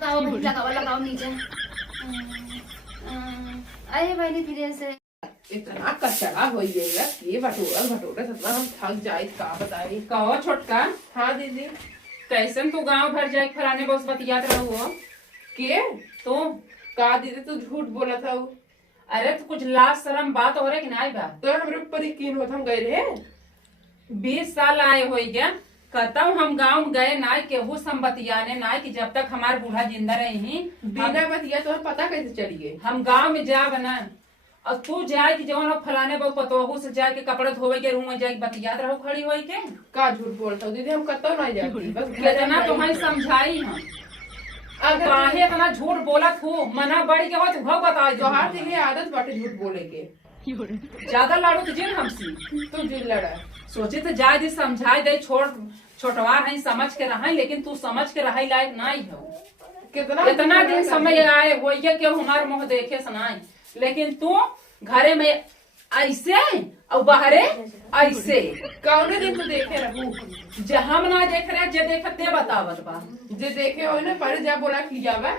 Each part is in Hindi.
लगाओ भाई, लगाओ लगाओ नीचे। अरे भाई धीरे से इतना कचरा हो गया ये भटोरा सतना हम थक जाए का बताई। कहो छोटका। हाँ दीदी। कैसन तू गांव भर जाए फलाने बस बतियात रहो के तो का दीदी तू झूठ बोला था। अरे तो कुछ लाज शर्म बात हो रहा कि नहीं बा। तो हमरे ऊपर यकीन होता हम गए रहे 20 साल आए हो गया कहता हूँ हम गाँव गए ना केहू संबतियाने ना कि जब तक हमारे बूढ़ा जिंदा रही बिना बतिया तो हम पता कैसे चलिए। हम गांव में जा बना और तू जाए कि जवन फलाने बहु पतोहू से जाके कपड़े धोवे के रूम में जाके बतियात रहो खड़ी होई के का झूठ बोलता हूँ दीदी हम कतो नहीं जाती बस कितना तुम्हें समझाई हम अगर काहे इतना झूठ बोलत हो मना बड़ी के होत हो बता तो हार देखिए आदत बाटे झूठ बोले के ज्यादा लाड़ू तो जिन हमसी तू जिद लड़ा सोचे तो जाए दी समझाई दे छोटवा है समझ के रहा लेकिन तू समझ के रहा लायक नहीं हो। कितना इतना दिन समय आए हो क्यों हमारे मुंह देखे सुनाए लेकिन तू घरे में ऐसे और बाहरे ऐसे कौने दिन तो देखे रहू जहाँ ना देख रहे जे देखत दे बतावत बा जे देखे हो ना पर जा बोला कि जावा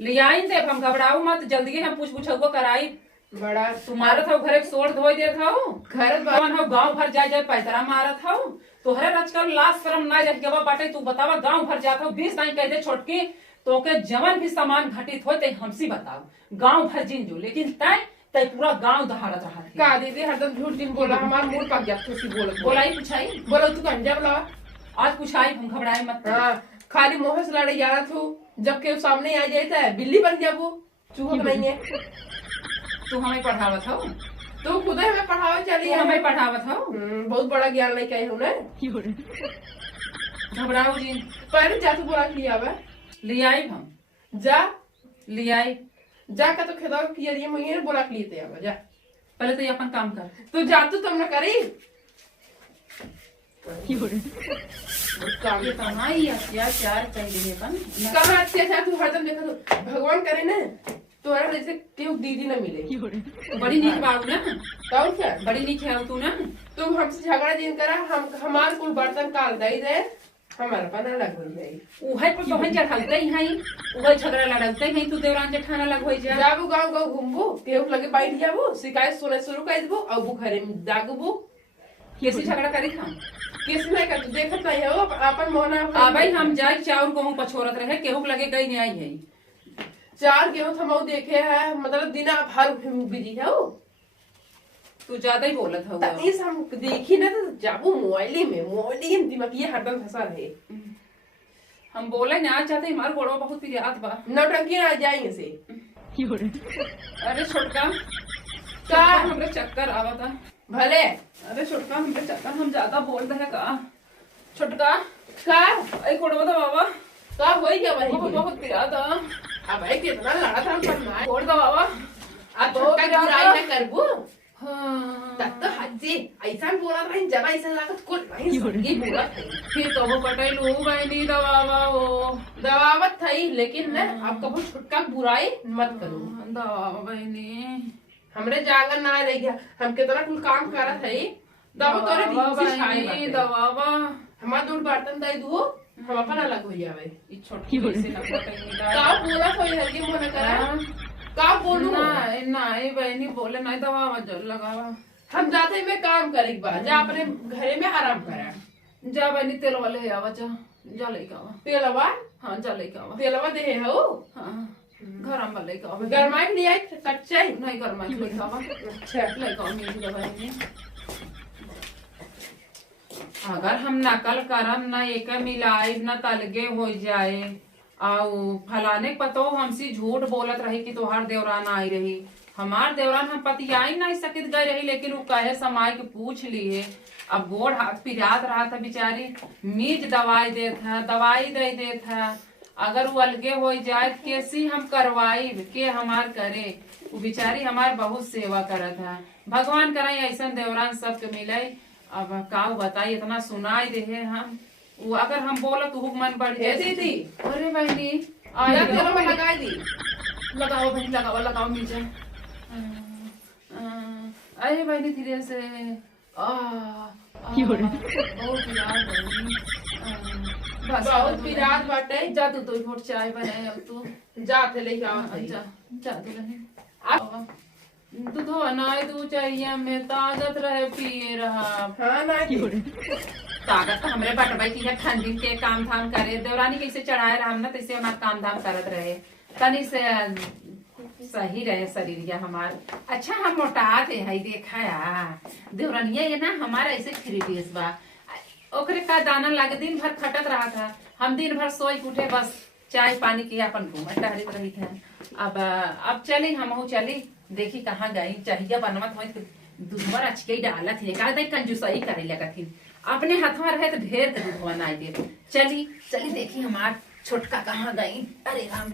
ले आई दे हम घबराऊ मत जल्दी हम पूछ कराई बड़ा तुम्हारा था घरे सोड़ धोई दे था घर हो गांव भर जाए पैतरा मारा था तोहरे आजकल लाश शर्म ना रह गवा बाटे तू बतावा गांव भर जाता 20 नहीं कह दे छोटकी तो के जवन भी सामान घटित हो ते हमसी बताओ गांव भर जिन जो लेकिन तय पूरा गांव दहाड़त रहा का दीदी हरदम झूठ दिन बोला हमार मूड पक गया खुशी बोलाई पुछाई बोलो तू कंजा बोला आज पुछाई हम घबराए मत। हाँ खाली मोह से लड़े जा रहा तू जबकि सामने आ जाता है बिल्ली बन जाबू चूहा नहीं है। तू हमें पढ़ावत हो तू खुद हमें पढ़ावे चली हमें पढ़ावत हो बहुत बड़ा ज्ञान लेके आई हूँ ना घबराओ जी पहले जा तू बोला लिया ले आई हम जा ले आई जा का तो खेदा किया ये मुझे बोला के लिए आवा जा पहले तो ये अपन काम कर तू जा तू तुमने करी काम कमाई अत्याचार चाहिए अपन कहाँ अत्याचार तू हरदम देखा तो भगवान करे ना तुम्हारा जैसे केहू दीदी न मिले बड़ी नीक बाबू ना तो क्या बड़ी नीक है तू ना तुम हमसे झगड़ा जिन करा हम हमार कुल बर्तन काल दई दे हमारा पना लग हो जाई उहे पर तोहन चढ़लते ही हई उहे झगड़ा लड़लते ही तू देवरान जेठाना लग होई जा जाबू गांव गांव घूमबू केहू लगे बैठ जाबू शिकायत सुने शुरू कर देबू और बुखारे में दागबू कैसे झगड़ा करी हम किस नहीं कर देखत नहीं हो अपन मोहना भाई हम जाए चाउर गेहूं पछोरत रहे केहू लगे गई नहीं आई है चार गेहूं थमाऊ देखे है मतलब दिना भर बिजी है तू ज्यादा ही बोलत हो इस हम देखी ना तो जाबू मोबाइल में दिमाग ये हरदम फंसा रहे हम बोले ना चाहते हमार गोड़वा बहुत पिरियात बा नौटंकी ना जाएंगे से अरे छोटका का हमरे चक्कर आवता भले अरे छोटका हमरे चक्कर हम ज्यादा बोल रहे का छोटका का आई गोड़वा तो बाबा का होई क्या भाई बहुत पिरियात अब भाई कितना लड़ा था करना छोड़ दो बाबा अब छोटा बुराई ना करबू हाँ तब तो हज्जी ऐसा बोला नहीं जरा ऐसा लागत कुल नहीं ये बोला फिर कबो पटेलू बहनी दबावा हो दवावत थई लेकिन ना आप कबो छुटका बुराई मत करो दबावा बहनी हमरे जागर ना रह गया हम कितना कुल काम करत है तब तोरे दिन से खाए दबावा हमार दूर बर्तन दे दू हम अपन अलग हो जावे ई छोटी से ना पटेली का बोला कोई हल्दी मोना करा का बोलू नहीं बहनी बोले नहीं दबावा जल लगावा हम जाते में काम करे बा जा अपने घरे में आराम करा जा बहनी तेल वाले आवा जा लेके आवा तेलवा हाँ जा लेके आवा तेलवा दे हो हाँ घर में लेके आवा गरमाई लिया कच्चा ही नहीं घर में लेके आवा अच्छा लेके आवा मेरी दवाई अगर हम नकल करम न एक मिलाई न तलगे हो जाए आओ फलाने पतो हमसी झूठ बोलत रही कि तोहार देवरान आई रही हमार देवरान हम पतियाई नहीं सकित गए रही लेकिन वो कहे समाय के पूछ लिए अब गोड़ हाथ पिरात रहा था बेचारी मीज दवाई दे था अगर वो अलगे हो जाए कैसी हम करवाई के हमार करे वो बेचारी हमार बहुत सेवा करत है भगवान कराई ऐसा देवरान सबके मिले अब का बताई इतना सुनाई दे हम वो अगर हम बोला तो मन बढ़ जाए दीदी अरे बहनी लगा दी लगाओ बहनी लगाओ नीचे अरे बहनी धीरे से बहुत याद बहुत विराट बाटे। जा तू तो घोट चाय बनाए अब तू जाते लेके आओ जा जा दुल्हन तू तो अनाय तू चाहिए में ताकत रहे पिए रहा हाँ ना ताकत तो हमरे बटवाई की है ठंडी के काम धाम करे देवरानी कैसे चढ़ाए रहा हम ना तैसे हमार काम धाम करत रहे तनी से सही रहे शरीर या हमार अच्छा हम मोटा थे है देखा या देवरानिया ये ना हमारा ऐसे खरीदियस बा ओकरे का दाना लागे दिन भर खटत रहा था हम दिन भर सोई उठे बस चाय पानी की अपन घूमत टहलत रही थे अब चली हम चली देखी कहाँ गई चाहिए बनवत हो दूधवा अचके डालत है का दे कंजूसई करे लगत अपने हाथवा रहे तो ढेर दूधवा ना दे चली चली देखी हमार छोटका कहाँ गई अरे राम